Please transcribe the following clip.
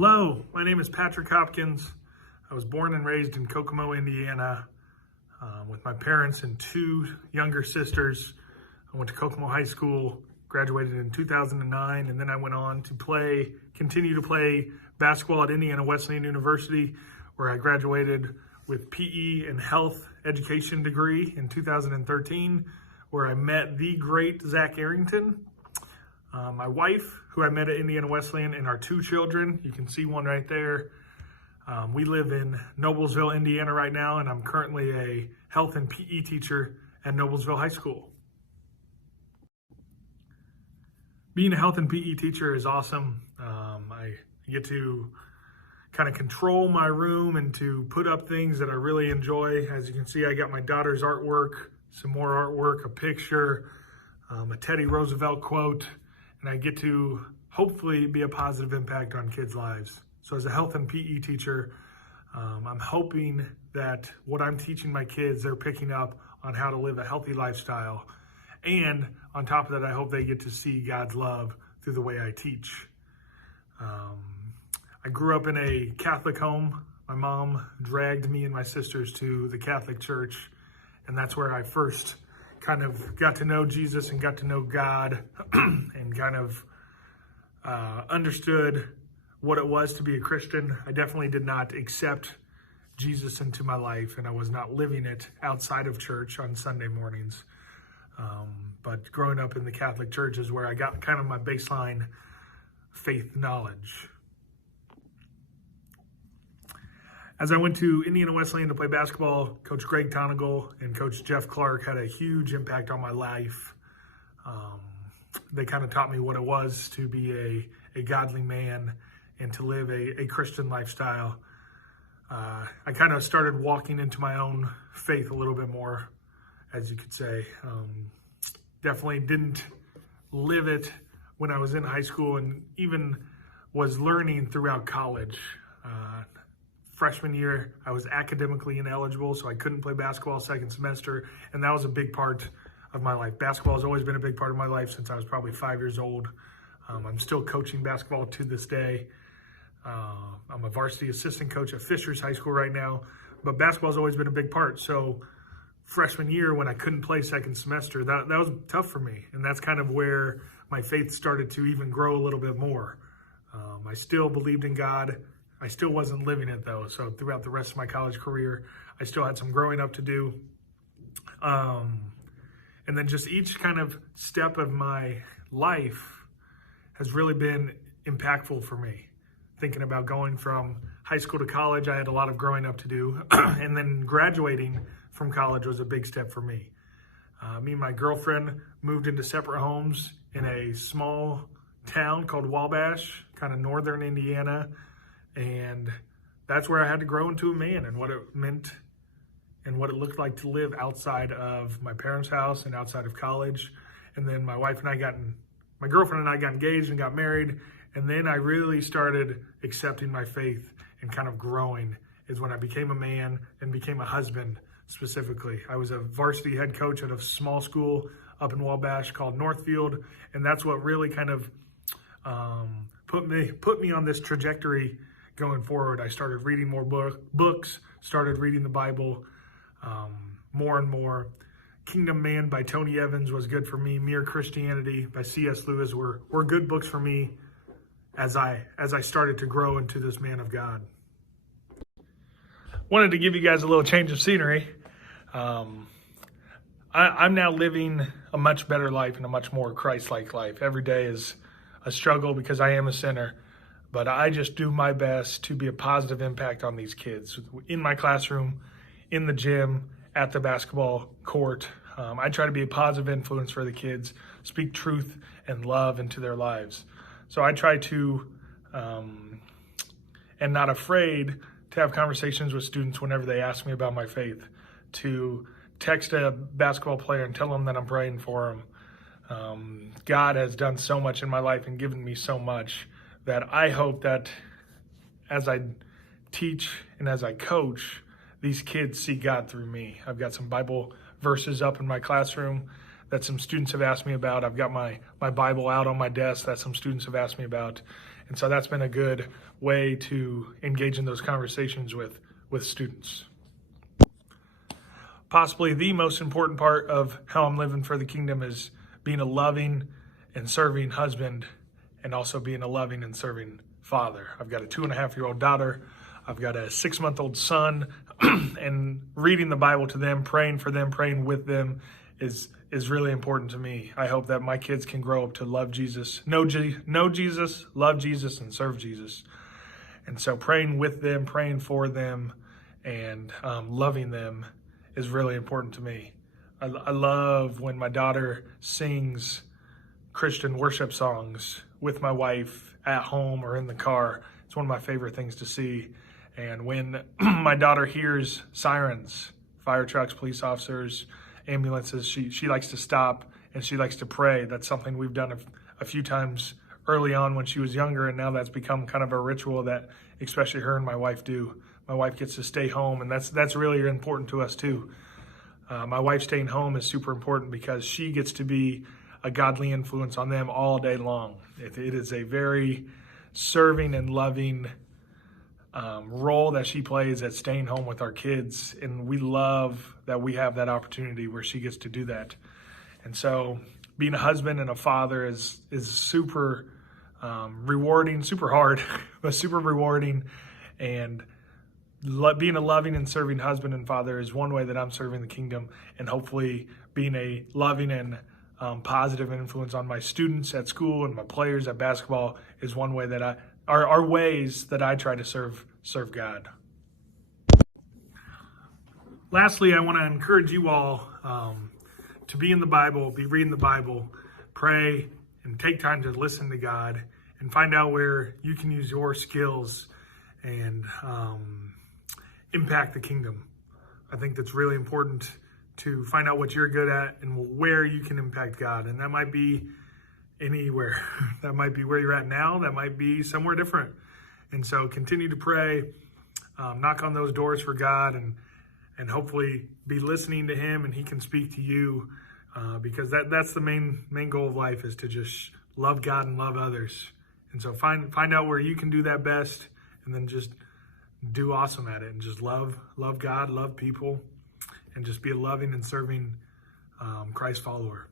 Hello, my name is Patrick Hopkins. I was born and raised in Kokomo, Indiana, with my parents and two younger sisters. I went to Kokomo High School, graduated in 2009, and then I went on to continue to play basketball at Indiana Wesleyan University, where I graduated with PE and health education degree in 2013, where I met the great Zach Arrington. My wife, who I met at Indiana Wesleyan, and our two children. You can see one right there. We live in Noblesville, Indiana right now, and I'm currently a health and PE teacher at Noblesville High School. Being a health and PE teacher is awesome. I get to kind of control my room and to put up things that I really enjoy. As you can see, I got my daughter's artwork, some more artwork, a picture, a Teddy Roosevelt quote, and I get to hopefully be a positive impact on kids' lives. So as a health and PE teacher, I'm hoping that what I'm teaching my kids, they're picking up on how to live a healthy lifestyle. And on top of that, I hope they get to see God's love through the way I teach. I grew up in a Catholic home. My mom dragged me and my sisters to the Catholic Church, and that's where I first kind of got to know Jesus and got to know God and kind of understood what it was to be a Christian. I definitely did not accept Jesus into my life, and I was not living it outside of church on Sunday mornings. But growing up in the Catholic Church is where I got kind of my baseline faith knowledge. As I went to Indiana Wesleyan to play basketball, Coach Greg Tonigal and Coach Jeff Clark had a huge impact on my life. They kind of taught me what it was to be a godly man and to live a Christian lifestyle. I kind of started walking into my own faith a little bit more, as you could say. Definitely didn't live it when I was in high school, and even was learning throughout college. Freshman year, I was academically ineligible, so I couldn't play basketball second semester, and that was a big part of my life. Basketball has always been a big part of my life since I was probably 5 years old. I'm still coaching basketball to this day. I'm a varsity assistant coach at Fishers High School right now, but basketball has always been a big part. So freshman year, when I couldn't play second semester, that was tough for me, and that's kind of where my faith started to even grow a little bit more. I still believed in God. I still wasn't living it though. So throughout the rest of my college career, I still had some growing up to do. And then just each kind of step of my life has really been impactful for me. Thinking about going from high school to college, I had a lot of growing up to do. And then graduating from college was a big step for me. Me and my girlfriend moved into separate homes in a small town called Wabash, kind of northern Indiana. And that's where I had to grow into a man and what it meant and what it looked like to live outside of my parents' house and outside of college. And then my girlfriend and I got engaged and got married. And then I really started accepting my faith and kind of growing is when I became a man and became a husband specifically. I was a varsity head coach at a small school up in Wabash called Northfield. And that's what really kind of put me on this trajectory going forward. I started reading more books, started reading the Bible more and more. Kingdom Man by Tony Evans was good for me. Mere Christianity by C.S. Lewis were good books for me as I started to grow into this man of God. Wanted to give you guys a little change of scenery. I'm now living a much better life and a much more Christ-like life. Every day is a struggle because I am a sinner. But I just do my best to be a positive impact on these kids. In my classroom, in the gym, at the basketball court, I try to be a positive influence for the kids, speak truth and love into their lives. So I try to, and not afraid to have conversations with students whenever they ask me about my faith, to text a basketball player and tell them that I'm praying for them. God has done so much in my life and given me so much that I hope that as I teach and as I coach, these kids see God through me. I've got some Bible verses up in my classroom that some students have asked me about. I've got my Bible out on my desk that some students have asked me about. And so that's been a good way to engage in those conversations with students. Possibly the most important part of how I'm living for the kingdom is being a loving and serving husband, and also being a loving and serving father. I've got a 2.5-year-old daughter. I've got a 6-month-old son, and reading the Bible to them, praying for them, praying with them is really important to me. I hope that my kids can grow up to love Jesus, know Jesus, love Jesus, and serve Jesus. And so praying with them, praying for them, and loving them is really important to me. I love when my daughter sings Christian worship songs with my wife at home or in the car. It's one of my favorite things to see. And when my daughter hears sirens, fire trucks, police officers, ambulances, she likes to stop and she likes to pray. That's something we've done a few times early on when she was younger, and now that's become kind of a ritual that especially her and my wife do. My wife gets to stay home, and that's really important to us too. My wife staying home is super important because she gets to be a godly influence on them all day long. It is a very serving and loving role that she plays at staying home with our kids, and we love that we have that opportunity where she gets to do that. And so being a husband and a father is super rewarding, super hard, but super rewarding. And being a loving and serving husband and father is one way that I'm serving the kingdom, and hopefully being a loving and positive influence on my students at school and my players at basketball is one way that are ways that I try to serve God. Lastly, I want to encourage you all to be in the Bible, be reading the Bible, pray, and take time to listen to God and find out where you can use your skills and impact the kingdom. I think that's really important to find out what you're good at and where you can impact God. And that might be anywhere. That might be where you're at now. That might be somewhere different. And so continue to pray, knock on those doors for God, and hopefully be listening to him, and he can speak to you, because that's the main goal of life, is to just love God and love others. And so find out where you can do that best, and then just do awesome at it, and just love God, love people, and just be a loving and serving Christ follower.